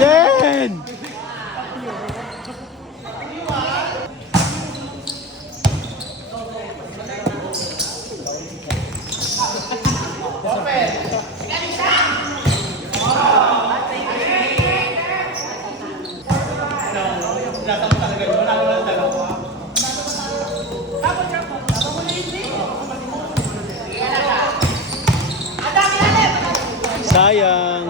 Yan! Sayang.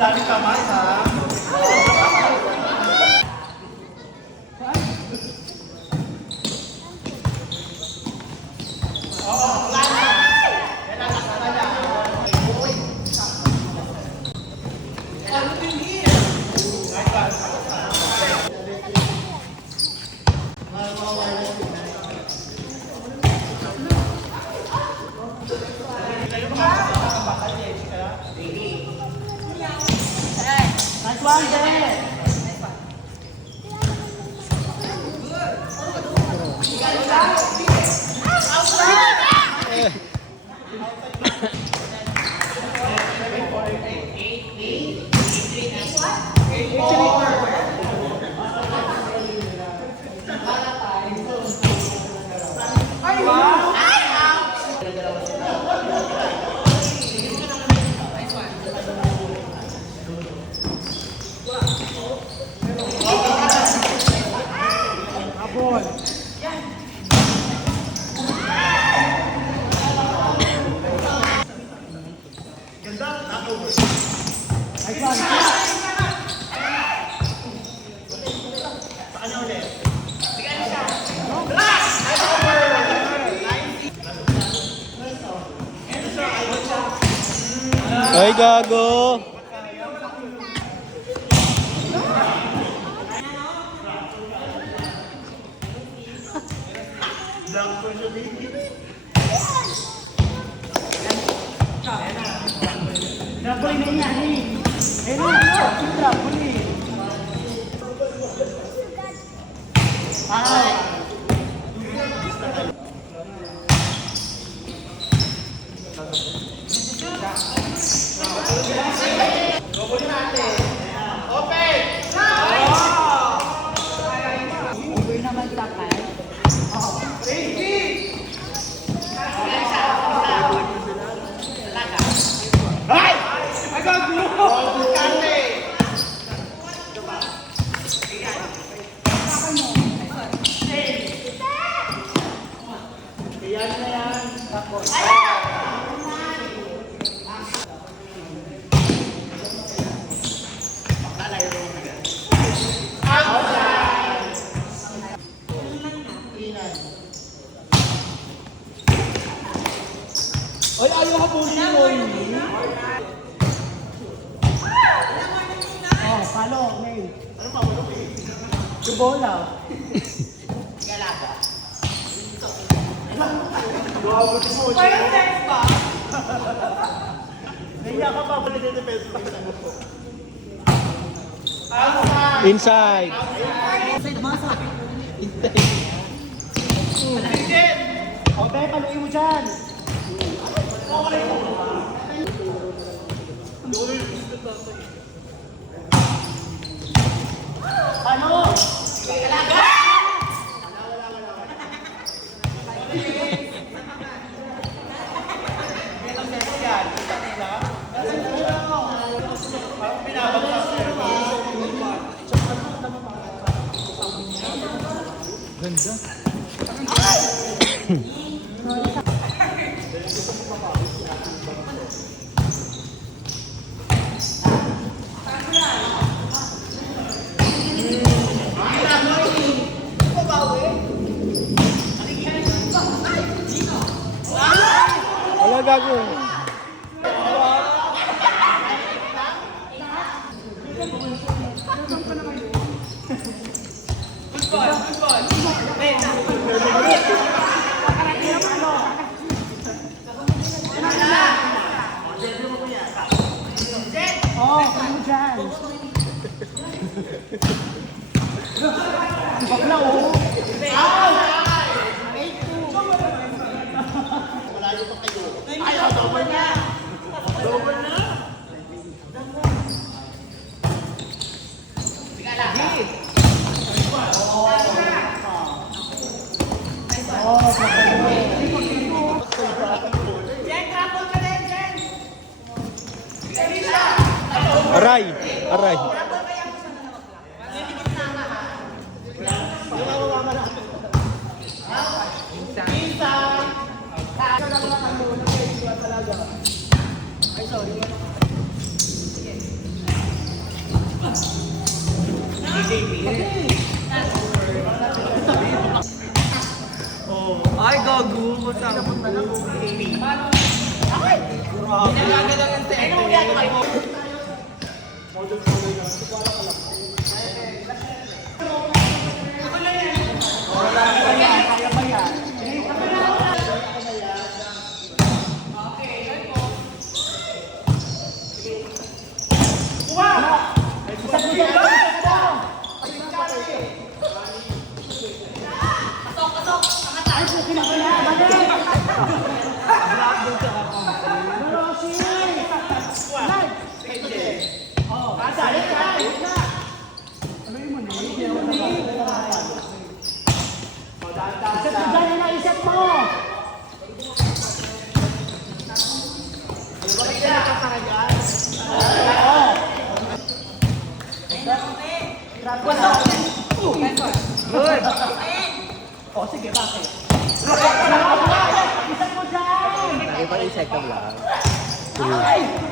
Dami kamay ha. Nice one, Jay. Ay, gago. Napoli na yan eh. Eh no, Napoli. Ay, ayaw ka po niyo. Oh, palo, May. Ano pa mo? Yung bola. Galaga. Parang text pa. Naiya ka pa pala dito peso ng ano po. Inside. O, tayo, paluin mo dyan. Ano? Ganda. gago. Oh, ano dyan? Bakla, oh. Aray! Aray! Ay, gago. Masama mo na lang. Kaya ba yan? Oh, sige, bakit? Isan mo dyan! Iba yung second lang. Ay!